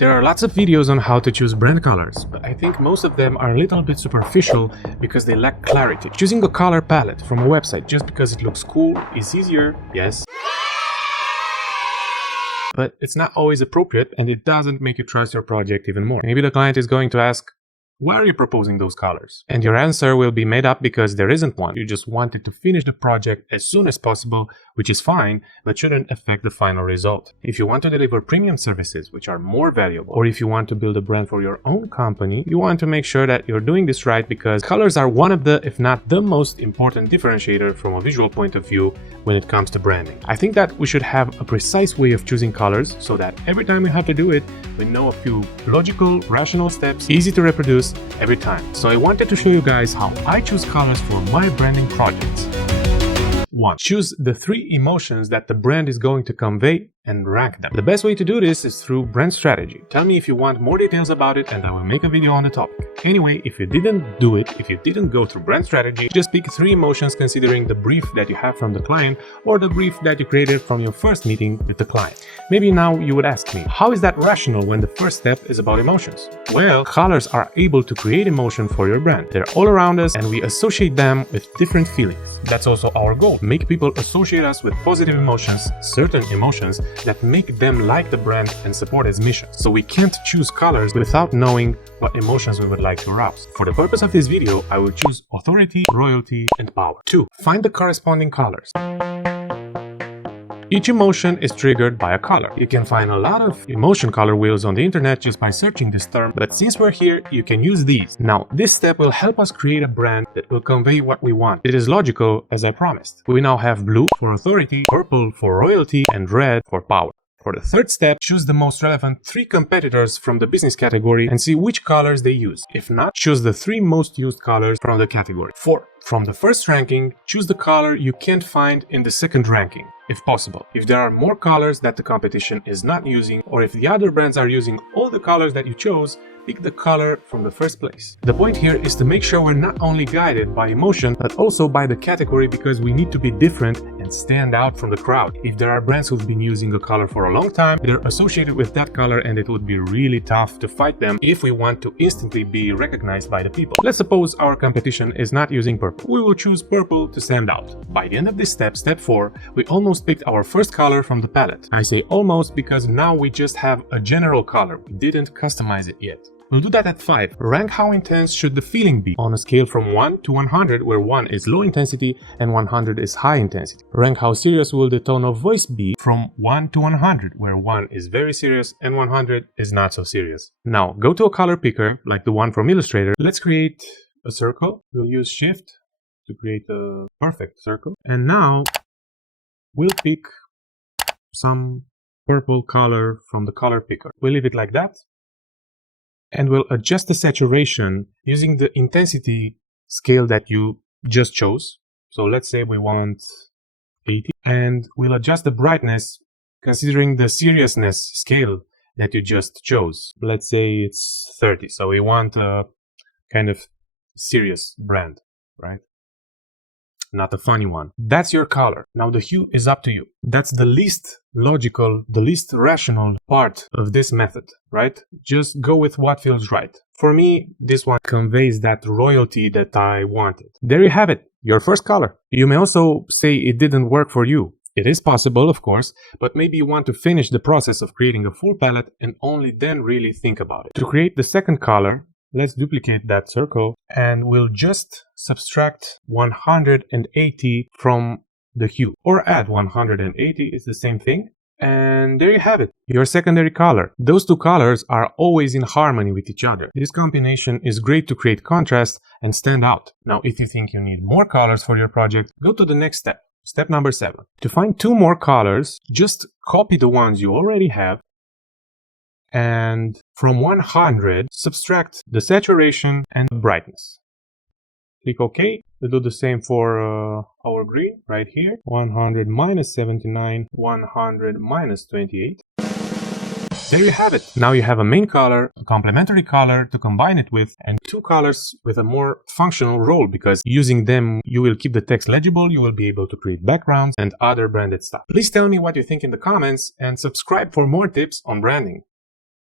There are lots of videos on how to choose brand colors, but I think most of them are a little bit superficial because they lack clarity. Choosing a color palette from a website just because it looks cool is easier, yes, but it's not always appropriate and it doesn't make you trust your project even more. Maybe the client is going to ask, why are you proposing those colors? And your answer will be made up because there isn't one. You just wanted to finish the project as soon as possible, which is fine, but shouldn't affect the final result. If you want to deliver premium services, which are more valuable, or if you want to build a brand for your own company, you want to make sure that you're doing this right because colors are one of the, if not the most important differentiator from a visual point of view when it comes to branding. I think that we should have a precise way of choosing colors so that every time we have to do it, we know a few logical, rational steps, easy to reproduce every time. So I wanted to show you guys how I choose colors for my branding projects. 1. Choose the 3 emotions that the brand is going to convey and rank them. The best way to do this is through brand strategy. Tell me if you want more details about it and I will make a video on the topic. Anyway, if you didn't do it, if you didn't go through brand strategy, just pick 3 emotions considering the brief that you have from the client or the brief that you created from your first meeting with the client. Maybe now you would ask me, how is that rational when the first step is about emotions? Well, colors are able to create emotion for your brand. They're all around us and we associate them with different feelings. That's also our goal. Make people associate us with positive emotions, certain emotions that make them like the brand and support its mission. So we can't choose colors without knowing what emotions we would like to arouse. For the purpose of this video, I will choose authority, royalty, and power. 2. Find the corresponding colors. Each emotion is triggered by a color. You can find a lot of emotion color wheels on the internet just by searching this term, but since we're here, you can use these. Now, this step will help us create a brand that will convey what we want. It is logical, as I promised. We now have blue for authority, purple for royalty, and red for power. For the third step, choose the most relevant 3 competitors from the business category and see which colors they use. If not, choose the 3 most used colors from the category. 4. From the first ranking, choose the color you can't find in the second ranking, if possible. If there are more colors that the competition is not using, or if the other brands are using all the colors that you chose, pick the color from the first place. The point here is to make sure we're not only guided by emotion, but also by the category because we need to be different and stand out from the crowd. If there are brands who've been using a color for a long time, they're associated with that color and it would be really tough to fight them if we want to instantly be recognized by the people. Let's suppose our competition is not using purple. We will choose purple to stand out. By the end of this step, step 4, we almost picked our first color from the palette. I say almost because now we just have a general color. We didn't customize it yet. We'll do that at 5. Rank how intense should the feeling be on a scale from 1 to 100, where 1 is low intensity and 100 is high intensity. Rank how serious will the tone of voice be from 1 to 100, where 1 is very serious and 100 is not so serious. Now, go to a color picker like the one from Illustrator. Let's create a circle. We'll use Shift to create a perfect circle. And now we'll pick some purple color from the color picker. We'll leave it like that. And we'll adjust the saturation using the intensity scale that you just chose. So let's say we want 80, and we'll adjust the brightness considering the seriousness scale that you just chose. Let's say it's 30, so we want a kind of serious brand, right? Not a funny one. That's your color. Now the hue is up to you. That's the least logical, the least rational part of this method, right? Just go with what feels right. For me, this one conveys that royalty that I wanted. There you have it, your first color. You may also say it didn't work for you. It is possible, of course, but maybe you want to finish the process of creating a full palette and only then really think about it. To create the second color, let's duplicate that circle and we'll just subtract 180 from the hue, or add 180, it's the same thing. And there you have it, your secondary color. Those 2 colors are always in harmony with each other. This combination is great to create contrast and stand out. Now, if you think you need more colors for your project, go to the next step, step number 7. To find 2 more colors, just copy the ones you already have, and from 100, subtract the saturation and the brightness. Click OK. We'll do the same for our green right here. 100 minus 79, 100 minus 28. There you have it. Now you have a main color, a complementary color to combine it with, and 2 colors with a more functional role because using them, you will keep the text legible, you will be able to create backgrounds and other branded stuff. Please tell me what you think in the comments and subscribe for more tips on branding.